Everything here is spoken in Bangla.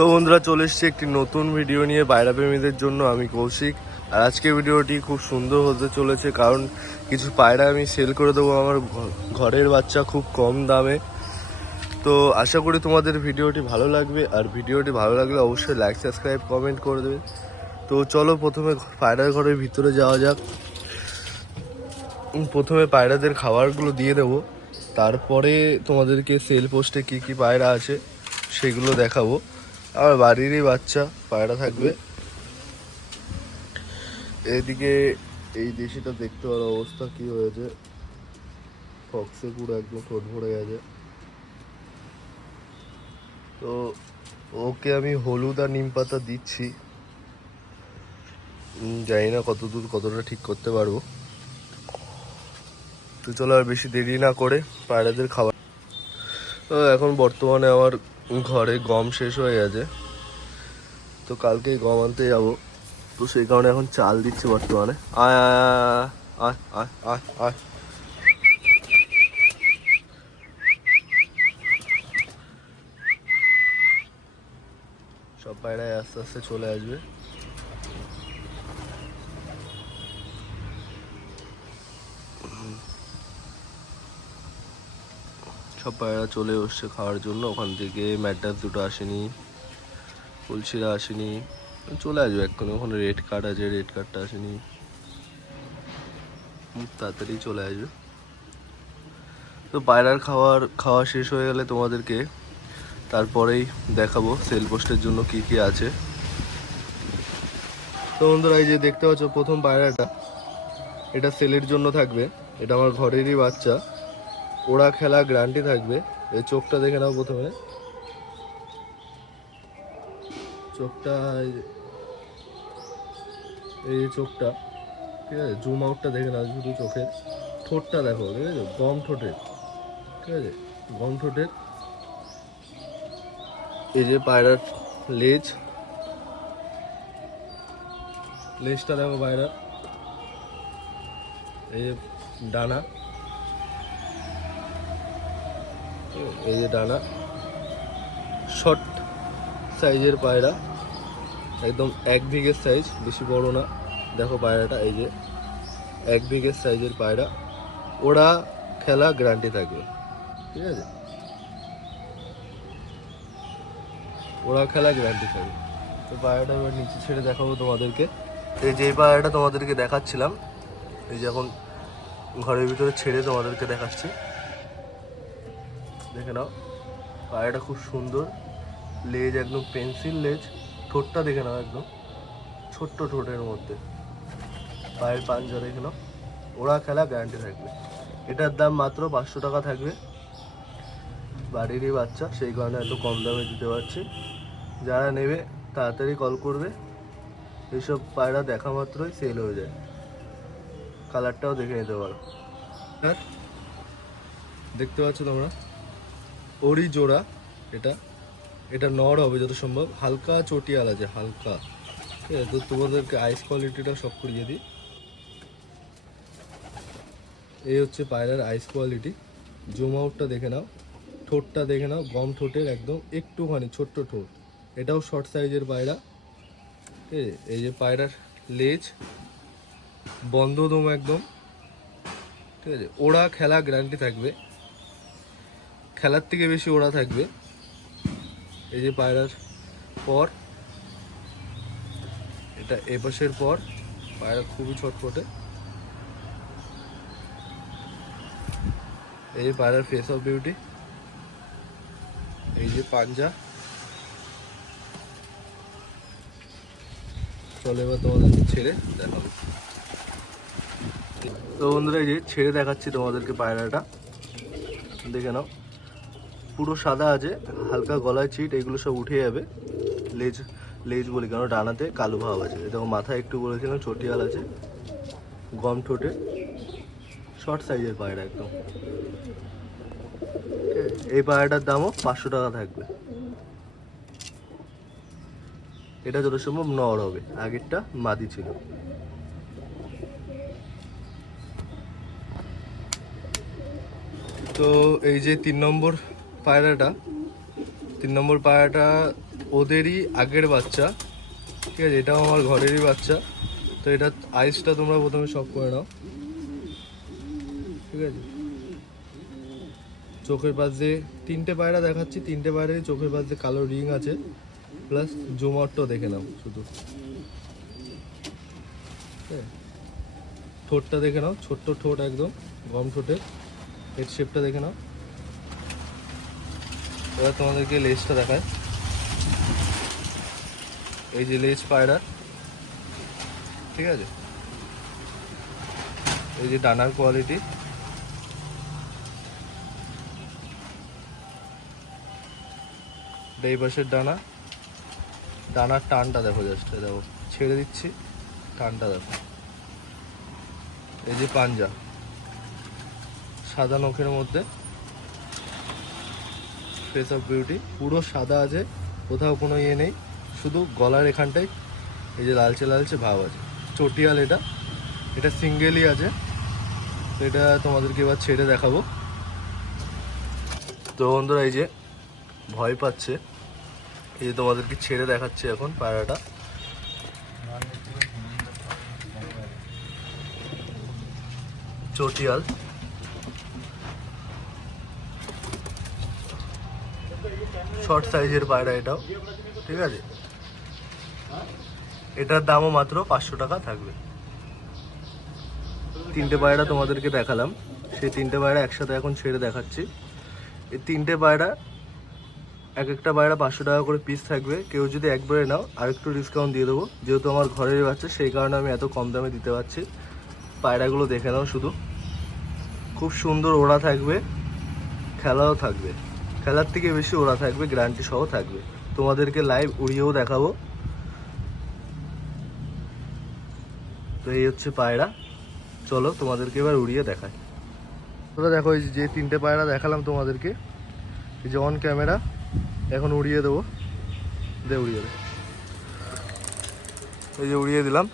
তো বন্ধুরা চলে এসেছি একটি নতুন ভিডিও নিয়ে পায়রা প্রেমীদের জন্য। আমি কৌশিক। আর আজকের ভিডিওটি খুব সুন্দর হতে চলেছে, কারণ কিছু পায়রা আমি সেল করে দেবো আমার ঘরের বাচ্চা খুব কম দামে। তো আশা করি তোমাদের ভিডিওটি ভালো লাগবে, আর ভিডিওটি ভালো লাগলে অবশ্যই লাইক সাবস্ক্রাইব কমেন্ট করে দেবে। তো চলো প্রথমে পায়রার ঘরের ভিতরে যাওয়া যাক। প্রথমে পায়রাদের খাবারগুলো দিয়ে দেবো, তারপরে তোমাদেরকে সেল পোস্টে কী কী পায়রা আছে সেগুলো দেখাবো। আর বাড়িরই বাচ্চা পায়রা থাকবে। এদিকে এই দেশিটা দেখতে পারো অবস্থা কি হয়েছে, ফক্সে পুরো একদম ঠোঁট ভরে গেছে। তো ওকে আমি হলুদ আর নিম পাতা দিচ্ছি, জানি না কতটা ঠিক করতে পারবো। তো চলো আর বেশি দেরি না করে পায়রাদের খাবার। তো এখন বর্তমানে আমার ঘরে গম শেষ হয়ে গেছে, তো কালকেই গম আনতে যাবো। তো সেই কারণে এখন চাল দিচ্ছি বর্তমানে। আয় আয় আয় আয় আয়। সব পায়রায় আস্তে আস্তে চলে আসবে। সব পায়রা চলে এসছে খাওয়ার জন্য। ওখান থেকে ম্যাডাস দুটো আসেনি, কলসিরা আসেনি, চলে আসবে এক্ষুনি। ওখানে রেড কার্ড আছে, রেড কার্ডটা আসেনি, তাড়াতাড়ি চলে আসবে। তো পায়রার খাওয়া শেষ হয়ে গেলে তোমাদেরকে তারপরেই দেখাবো সেল পোস্টের জন্য কি কি আছে। তো বন্ধুরা এই যে দেখতে পাচ্ছ প্রথম পায়রাটা, এটা সেলের জন্য থাকবে। এটা আমার ঘরেরই বাচ্চা, ওরা খেলা গ্যারান্টি থাকবে। এই চোখটা দেখে নাও প্রথমে, চোখটা এই চোখটা, ঠিক আছে, জুম আউটটা দেখে নাও শুধু চোখের। ঠোঁটটা দেখো, ঠিক আছে, গম ঠোঁটের, ঠিক আছে, গম ঠোঁটের। এই যে পায়রার লেজটা দেখো পায়রার। এই যে ডানা, এই যে ডানা, শর্ট সাইজের পায়রা, একদম 1 বিঘের সাইজ, বেশি বড় না। দেখো পায়রাটা, এই যে 1 বিঘের সাইজের পায়রা, ওরা খেলা গ্যারান্টি থাকবে, ঠিক আছে, ওরা খেলা গ্যারান্টি থাকবে। তো পায়রাটা এবার নিচে ছেড়ে দেখাবো তোমাদেরকে। এই যে পায়রাটা তোমাদেরকে দেখাচ্ছিলাম, এই যে এখন ঘরের ভিতরে ছেড়ে তোমাদেরকে দেখাচ্ছি, দেখে নাও। পায়রাটা খুব সুন্দর, লেজ একদম পেন্সিল লেজ, ঠোঁটটা দেখে নাও একদম ছোট্ট ঠোঁটের মধ্যে, পায়ের পাঞ্জা দেখে নাও, ওরা খেলা গ্যারান্টি থাকবে। এটার দাম মাত্র 500 টাকা থাকবে। বাড়িরই বাচ্চা, সেই কারণে এত কম দামে দিতে পারছি। যারা নেবে তাড়াতাড়ি কল করবে। এইসব পায়রা দেখা মাত্রই সেল হয়ে যায়। কালারটাও দেখে নিতে পারো। হ্যাঁ দেখতে পাচ্ছ তোমরা, ওরই জোড়া এটা। এটা নর হবে যত সম্ভব, হালকা চটিয়াল আছে, হালকা, ঠিক আছে। তো তোমাদেরকে আইস কোয়ালিটিটা সব করিয়ে দিই। এই হচ্ছে পায়রার আইস কোয়ালিটি। জুম আউটটা দেখে নাও, ঠোঁটটা দেখে নাও, গম ঠোঁটের একদম একটুখানি ছোট্ট ঠোঁট। এটাও শর্ট সাইজের পায়রা, ঠিক আছে। এই যে পায়রার লেজ বন্ধ দম একদম, ঠিক আছে। ওরা খেলা গ্যারান্টি থাকবে, খেলার থেকে বেশি ওরা থাকবে। এই যে পায়রার পর, এটা এপাশের পর, পায়রা খুবই ছটফটে। এই যে পায়রার ফেস অফ বিউটি, এই যে পাঞ্জা। চলো এবার তোমাদেরকে ছেড়ে দেখাবো। তো বন্ধুরা এই যে ছেড়ে দেখাচ্ছি তোমাদেরকে পায়রাটা, দেখে নাও। পুরো সাদা আছে, হালকা গলায় চিট, এগুলো সব উঠে যাবে। লেজ বলি কেন, ডানাতে কালো ভাব আছে। দেখো মাথায় একটু বলেছিলাম চটিয়াল আছে, গম ঠোঁটে, শর্ট সাইজের পায়রা একদম। এই পায়রাটার দামও 500 টাকা থাকবে। এটা যত সম্ভব নর হবে, আগেরটা মাদি ছিল। তো এই যে 3 নম্বর পায়রাটা ওদেরই আগের বাচ্চা, ঠিক আছে, এটাও আমার ঘরেরই বাচ্চা। তো এটা আইসটা তোমরা প্রথমে সব করে নাও, ঠিক আছে। চোখের পাশ দিয়ে 3টে পায়রা দেখাচ্ছি, 3টে পায়রারই চোখের পাশ দিয়ে কালো রিং আছে, প্লাস জুমরটাও দেখে নাও শুধু। ঠোঁটটা দেখে নাও, ছোট্ট ঠোঁট একদম গম ঠোঁটের, হেড শেপটা দেখে নাও। এবার তোমাদেরকে লেজটা দেখায়। এই যে লেজ পায়রা, ঠিক আছে। এই যে ডানার কোয়ালিটি, এই পাশের ডানা, ডানার টানটা দেখো, জাস্ট দেখো, ছেড়ে দিচ্ছি, টানটা দেখো। এই যে পাঞ্জা, সাদা নখের মধ্যে, ফেস অফ বিউটি, পুরো সাদা আছে, কোথাও কোনো ইয়ে নেই, শুধু গলার এখানটায় এই যে লালচে লালচে ভাব আছে। চটিয়াল এটা, এটা সিঙ্গেলই আছে। তো এটা তোমাদেরকে এবার ছেড়ে দেখাবো। তো বন্ধুরা এই যে ভয় পাচ্ছে, এই যে তোমাদেরকে ছেড়ে দেখাচ্ছে এখন পায়রাটা। চটিয়াল, শর্ট সাইজের পায়রা এটাও, ঠিক আছে। এটার দামও মাত্র 500 টাকা থাকবে। 3টে পায়রা তোমাদেরকে দেখালাম, সেই 3টে পায়রা একসাথে এখন ছেড়ে দেখাচ্ছি। এই 3টে পায়রা এক একটা পায়রা 500 টাকা করে পিস থাকবে। কেউ যদি একবারে নাও আর একটু ডিসকাউন্ট দিয়ে দেবো, যেহেতু আমার ঘরের বাচ্চা সেই কারণে আমি এত কম দামে দিতে পারছি। পায়রাগুলো দেখে নাও শুধু, খুব সুন্দর ওড়া থাকবে, খেলাও থাকবে, খেলার থেকে বেশি ওড়া থাকবে, গ্যারান্টি সহ থাকবে। তোমাদেরকে লাইভ উড়িয়েও দেখাবো। তো এই হচ্ছে পায়রা, চলো তোমাদেরকে এবার উড়িয়ে দেখাই। তোমরা দেখো এই যে 3টে পায়রা দেখালাম তোমাদেরকে, এই যে অন ক্যামেরা, এখন উড়িয়ে দেবো, উড়িয়ে দে, এই যে উড়িয়ে দিলাম।